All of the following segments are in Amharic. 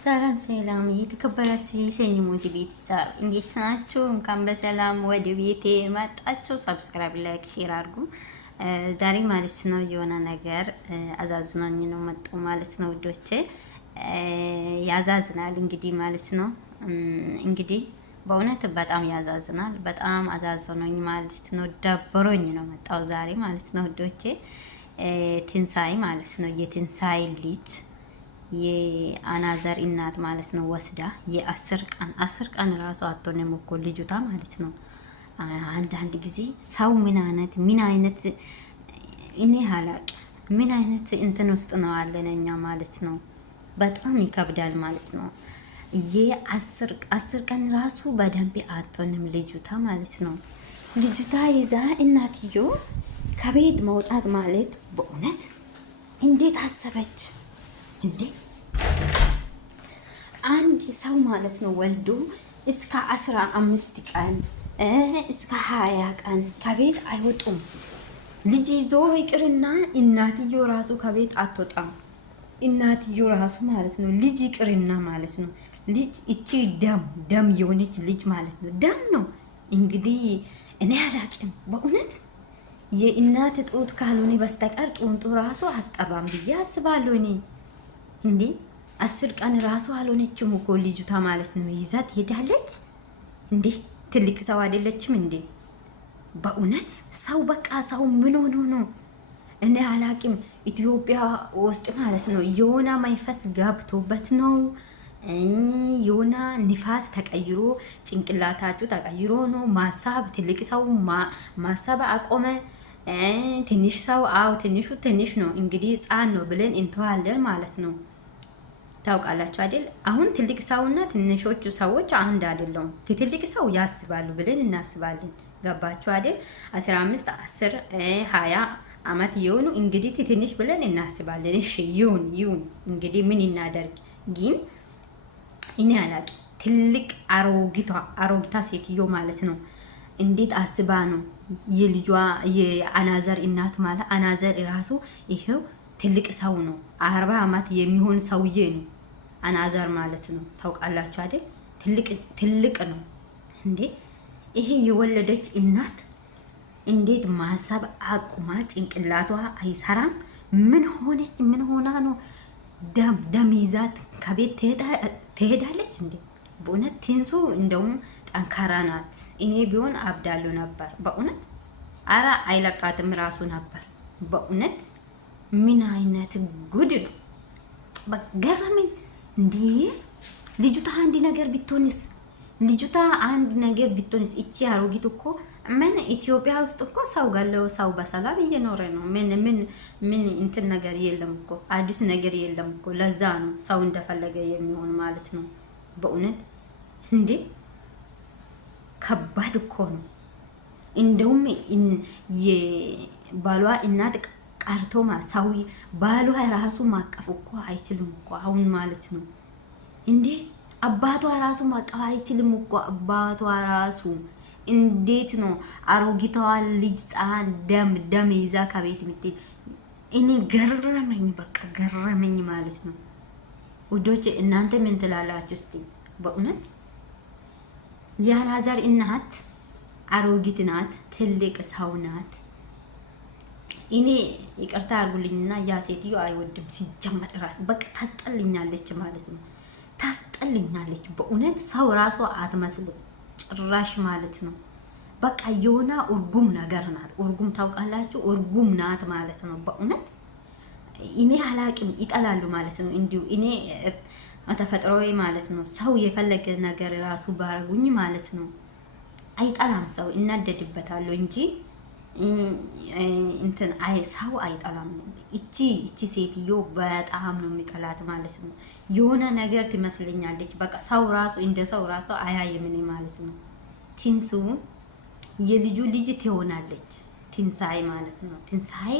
ሰላም ሰላም የተከበራችሁ የሰኝ ሞቲ ቤተሰብ እንዴት ናችሁ? እንኳን በሰላም ወደ ቤቴ መጣችሁ። ሰብስክራይብ፣ ላይክ፣ ሼር አድርጉ። ዛሬ ማለት ነው የሆነ ነገር አዛዝናኝ ነው መጣው ማለት ነው ውዶቼ። ያዛዝናል እንግዲህ ማለት ነው። እንግዲህ በእውነት በጣም ያዛዝናል። በጣም አዛዝኖኝ ማለት ነው። ደብሮኝ ነው መጣው ዛሬ ማለት ነው ውዶቼ። ትንሳኤ ማለት ነው የትንሳኤ ልጅ የአናዘር እናት ማለት ነው ወስዳ የ10 ቀን ራሱ አጥቶንም እኮ ልጅቷ ማለት ነው። አንዳንድ ጊዜ ሰው ምን አይነት እኔ ሀላቅ ምን አይነት እንትን ውስጥ ነው አለን እኛ ማለት ነው። በጣም ይከብዳል ማለት ነው። የ10 ቀን ራሱ በደንብ አጥቶንም ልጅቷ ማለት ነው። ልጅቷ ይዛ እናትዮ ከቤት መውጣት ማለት በእውነት እንዴት አሰበች እንዴ? አንድ ሰው ማለት ነው ወልዶ እስከ 15 ቀን እስከ 20 ቀን ከቤት አይወጡም። ልጅ ይዞ ይቅርና እናትዮ ራሱ ከቤት አትወጣም። እናትዮ ራሱ ማለት ነው ልጅ ይቅርና ማለት ነው ልጅ እቺ ደም የሆነች ልጅ ማለት ነው ደም ነው እንግዲህ። እኔ አላቅም በእውነት የእናት ጡት ካልሆነ በስተቀር ጡንጡ ራሱ አጠባም ብዬ አስባለሁ እኔ። እንዴ 10 ቀን ራሱ አልሆነችም እኮ ልጅቷ ማለት ነው። ይዛት ሄዳለች እንዴ? ትልቅ ሰው አይደለችም እንዴ? በእውነት ሰው በቃ ሰው ምን ሆኖ ነው? እኔ አላቅም። ኢትዮጵያ ውስጥ ማለት ነው የሆነ መንፈስ ገብቶበት ነው የሆነ ንፋስ ተቀይሮ ጭንቅላታችሁ ተቀይሮ ነው ማሳብ። ትልቅ ሰው ማሳብ አቆመ። ትንሽ ሰው ትንሹ ትንሽ ነው እንግዲህ ሕፃን ነው ብለን እንተዋለን ማለት ነው። ታውቃላችሁ አይደል? አሁን ትልቅ ሰውና ትንሾቹ ሰዎች አንድ አይደለም። ትልቅ ሰው ያስባሉ ብለን እናስባለን። ገባችሁ አይደል? 15 10 20 አመት የሆኑ እንግዲህ ትንሽ ብለን እናስባለን። እሺ ይሁን እንግዲህ ምን እናደርግ። ግን እኔ አላቂ ትልቅ አሮጊታ ሴትዮ ማለት ነው እንዴት አስባ ነው የልጇ የአናዘር እናት ማለት አናዘር ራሱ ይሄው ትልቅ ሰው ነው። 40 አመት የሚሆን ሰውዬ ነው አናዘር ማለት ነው። ታውቃላችሁ አይደል? ትልቅ ነው እንዴ! ይሄ የወለደች እናት እንዴት ማሰብ አቁማ ጭንቅላቷ አይሰራም? ምን ሆነች? ምን ሆና ነው ደም ይዛት ከቤት ትሄዳለች እንዴ? በእውነት ትንሱ እንደውም ጠንካራ ናት። እኔ ቢሆን አብዳለሁ ነበር በእውነት። አራ አይለቃትም ራሱ ነበር በእውነት። ምን አይነት ጉድ ነው! በገረመኝ እንዴ! ልጅቷ አንድ ነገር ቢትሆንስ እቺ አሮጊት እኮ ምን ኢትዮጵያ ውስጥ እኮ ሰው ገለው ሰው በሰላም እየኖረ ነው። ምን እንትን ነገር የለም እኮ አዲስ ነገር የለም እኮ። ለዛ ነው ሰው እንደፈለገ የሚሆን ማለት ነው በእውነት እንዴ! ከባድ እኮ ነው። እንደውም የባሏ እናት ቀርቶማ ሰው ባሏ ራሱ ማቀፍ እኮ አይችልም እኮ አሁን ማለት ነው እንዴ! አባቷ ራሱ ማቀፍ አይችልም እኮ አባቷ ራሱ። እንዴት ነው አሮጊቷ ልጅ ደም ይዛ ከቤት ምትሄድ? እኔ ገረመኝ፣ በቃ ገረመኝ ማለት ነው ውዶቼ። እናንተ ምን ትላላችሁ እስቲ? በእውነት የአናዘር እናት አሮጊት ናት፣ ትልቅ ሰው ናት። እኔ ይቅርታ አድርጉልኝና ያ ሴትዮ አይወድም ሲጀመር ራሱ በቃ ታስጠልኛለች ማለት ነው። ታስጠልኛለች በእውነት። ሰው ራሱ አትመስልም ጭራሽ ማለት ነው። በቃ የሆነ እርጉም ነገር ናት። እርጉም ታውቃላችሁ? እርጉም ናት ማለት ነው በእውነት። እኔ አላቅም ይጠላሉ ማለት ነው። እንዲሁ እኔ ተፈጥሮዬ ማለት ነው ሰው የፈለገ ነገር ራሱ ባረጉኝ ማለት ነው አይጠላም ሰው፣ እናደድበታለሁ እንጂ እንትን ሰው አይጠላም። እቺ ሴትዮ በጣም ነው የሚጠላት ማለት ነው። የሆነ ነገር ትመስለኛለች። በቃ ሰው ራሱ እንደ ሰው ራሱ አያይም ማለት ነው። ትንሱ የልጁ ልጅ ትሆናለች ትንሳኤ ማለት ነው። ትንሳኤ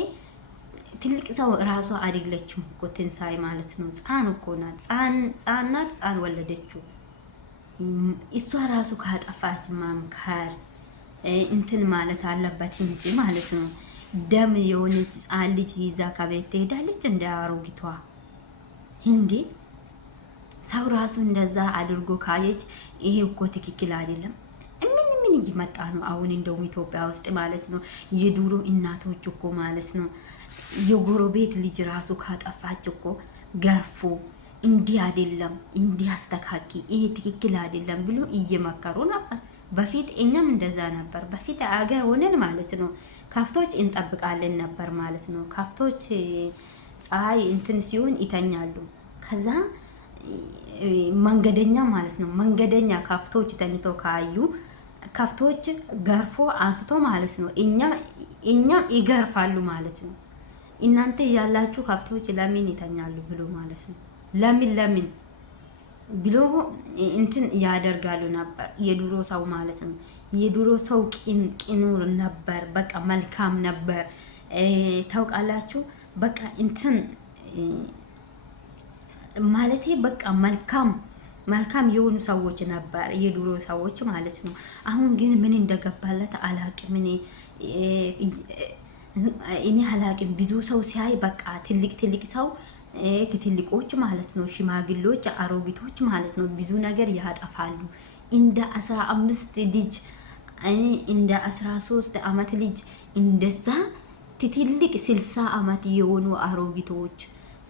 ትልቅ ሰው ራሱ አይደለችም እኮ ትንሳኤ ማለት ነው። ሕፃን እኮ ናት። ሕፃን ወለደችው። እሷ ራሱ ካጠፋች ማምከር እንትን ማለት አለበት እንጂ ማለት ነው። ደም የሆነች ሕፃን ልጅ ይዛ ከቤት ትሄዳለች እንደ አሮጊቷ እንዴ! ሰው ራሱ እንደዛ አድርጎ ካየች ይሄ እኮ ትክክል አይደለም። ምን እየመጣ ነው አሁን? እንደውም ኢትዮጵያ ውስጥ ማለት ነው የዱሮ እናቶች እኮ ማለት ነው የጎረቤት ልጅ ራሱ ካጠፋች እኮ ገርፎ እንዲህ አይደለም እንዲህ አስተካኪ፣ ይሄ ትክክል አይደለም ብሎ እየመከሩ ነበር። በፊት እኛም እንደዛ ነበር። በፊት አገር ሆነን ማለት ነው ከፍቶች እንጠብቃለን ነበር ማለት ነው። ከፍቶች ፀሐይ እንትን ሲሆን ይተኛሉ። ከዛ መንገደኛ ማለት ነው መንገደኛ ከፍቶች ተኝተው ካዩ ከፍቶች ገርፎ አንስቶ ማለት ነው እኛ ይገርፋሉ ማለት ነው። እናንተ ያላችሁ ከፍቶች ለምን ይተኛሉ ብሎ ማለት ነው። ለምን ብሎ እንትን ያደርጋሉ ነበር የድሮ ሰው ማለት ነው። የድሮ ሰው ቂኑር ነበር፣ በቃ መልካም ነበር። ታውቃላችሁ በቃ እንትን ማለቴ በቃ መልካም የሆኑ ሰዎች ነበር የድሮ ሰዎች ማለት ነው። አሁን ግን ምን እንደገባለት አላቅም እኔ አላቅም። ብዙ ሰው ሲያይ በቃ ትልቅ ሰው ትልቆች ማለት ነው ሽማግሌዎች፣ አሮጊቶች ማለት ነው ብዙ ነገር ያጠፋሉ። እንደ 15 ልጅ እንደ 13 አመት ልጅ እንደዛ ትልቅ 60 አመት የሆኑ አሮጊቶች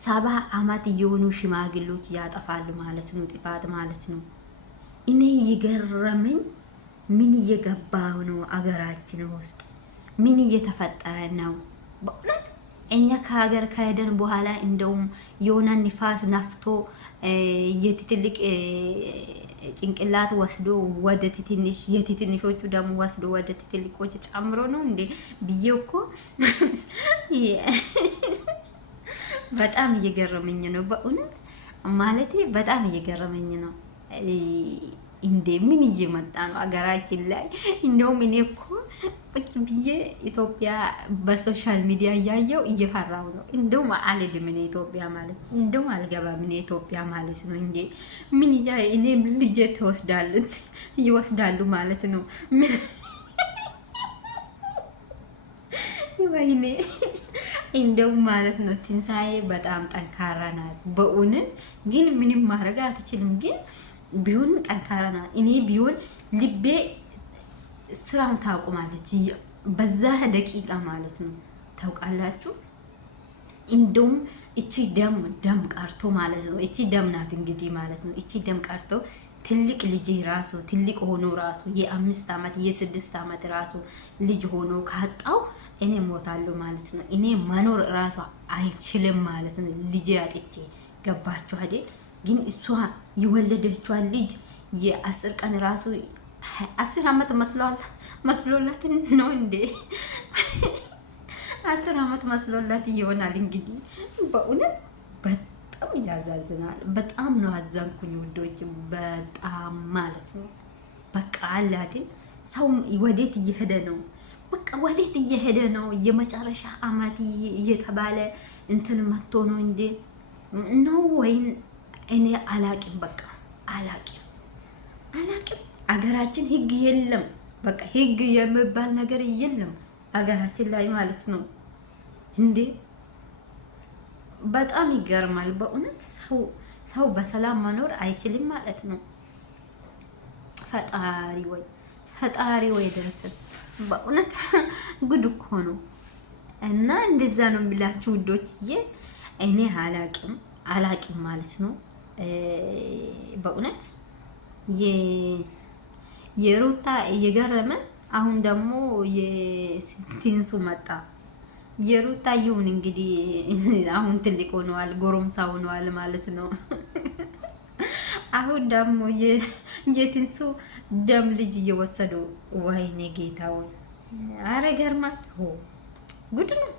70 አመት የሆኑ ሽማግሌዎች ያጠፋሉ ማለት ነው። ጥፋት ማለት ነው። እኔ እየገረመኝ ምን እየገባው ነው አገራችን ውስጥ ምን እየተፈጠረ ነው በእውነት። እኛ ከሀገር ከሄደን በኋላ እንደውም የሆነ ንፋስ ነፍቶ የትልቅ ጭንቅላት ወስዶ ወደ ትንሽ የትንሾቹ ደግሞ ወስዶ ወደ ትልቆች ጨምሮ ነው እንዴ ብዬ እኮ በጣም እየገረመኝ ነው በእውነት ማለቴ በጣም እየገረመኝ ነው። እንዴ ምን እየመጣ ነው አገራችን ላይ? እንደውም እኔ እኮ ቁጭ ብዬ ኢትዮጵያ በሶሻል ሚዲያ እያየው እየፈራው ነው። እንደውም አልሄድም እኔ ኢትዮጵያ ማለት እንደውም አልገባም እኔ ኢትዮጵያ ማለት ነው። እንዴ ምን እኔ ልጄ ይወስዳሉ ማለት ነው። ምን ወይኔ እንደውም ማለት ነው ትንሳኤ በጣም ጠንካራ ናት በእውነት። ግን ምንም ማድረግ አትችልም። ግን ቢሆን ጠንካራ ናት። እኔ ቢሆን ልቤ ስራውን ታቆማለች በዛ ደቂቃ ማለት ነው። ታውቃላችሁ እንደውም እቺ ደም ቀርቶ ማለት ነው። እቺ ደም ናት እንግዲህ ማለት ነው። እቺ ደም ቀርቶ ትልቅ ልጅ ራሱ ትልቅ ሆኖ ራሱ የ5 አመት የ6 አመት ራሱ ልጅ ሆኖ ካጣው እኔ ሞታለሁ ማለት ነው። እኔ መኖር ራሱ አይችልም ማለት ነው። ልጅ አጥቼ ገባችሁ አይደል? ግን እሷ የወለደችዋን ልጅ የ10 ቀን ራሱ 10 አመት መስሎላት ነው እንዴ? 10 አመት መስሎላት ይሆናል እንግዲህ። በእውነት በጣም ያዛዝናል። በጣም ነው አዘንኩኝ ውዶች፣ በጣም ማለት ነው። በቃ አለ አይደል ሰው ወዴት እየሄደ ነው? በቃ ወዴት እየሄደ ነው? የመጨረሻ አመት እየተባለ እንትን መጥቶ ነው እንዴ ነው ወይን? እኔ አላቅም። በቃ አላቅም። አገራችን ህግ የለም። በቃ ህግ የሚባል ነገር የለም አገራችን ላይ ማለት ነው እንዴ። በጣም ይገርማል በእውነት። ሰው በሰላም መኖር አይችልም ማለት ነው። ፈጣሪ ወይ ድረስ በእውነት ጉድ እኮ ነው። እና እንደዛ ነው የሚላችሁ ውዶችዬ። እኔ አላቅም ማለት ነው በእውነት የሩታ እየገረመን። አሁን ደግሞ የቲንሱ መጣ። የሩታ ይሁን እንግዲህ አሁን ትልቅ ሆነዋል፣ ጎረምሳ ሆነዋል ማለት ነው። አሁን ደግሞ የቲንሱ ደም ልጅ እየወሰዱ ወይኔ ጌታው፣ አረ ገርማ ጉድ ነው።